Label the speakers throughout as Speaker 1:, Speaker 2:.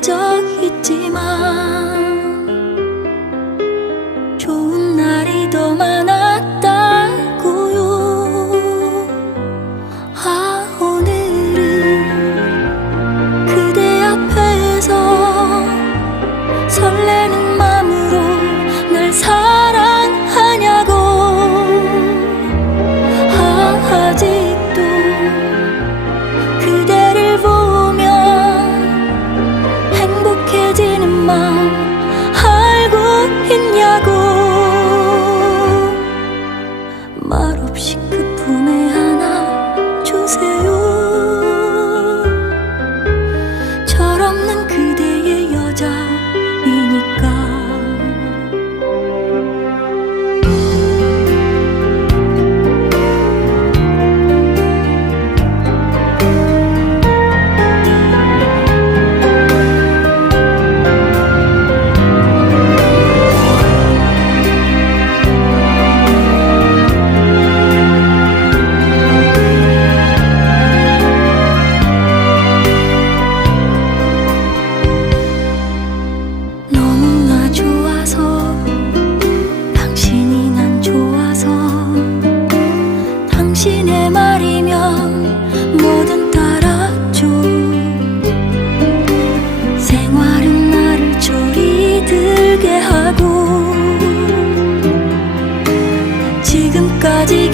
Speaker 1: 적있지만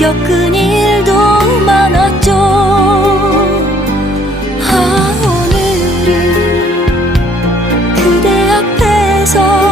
Speaker 1: 겪은 일도 많았죠. 아 오늘은 그대 앞에서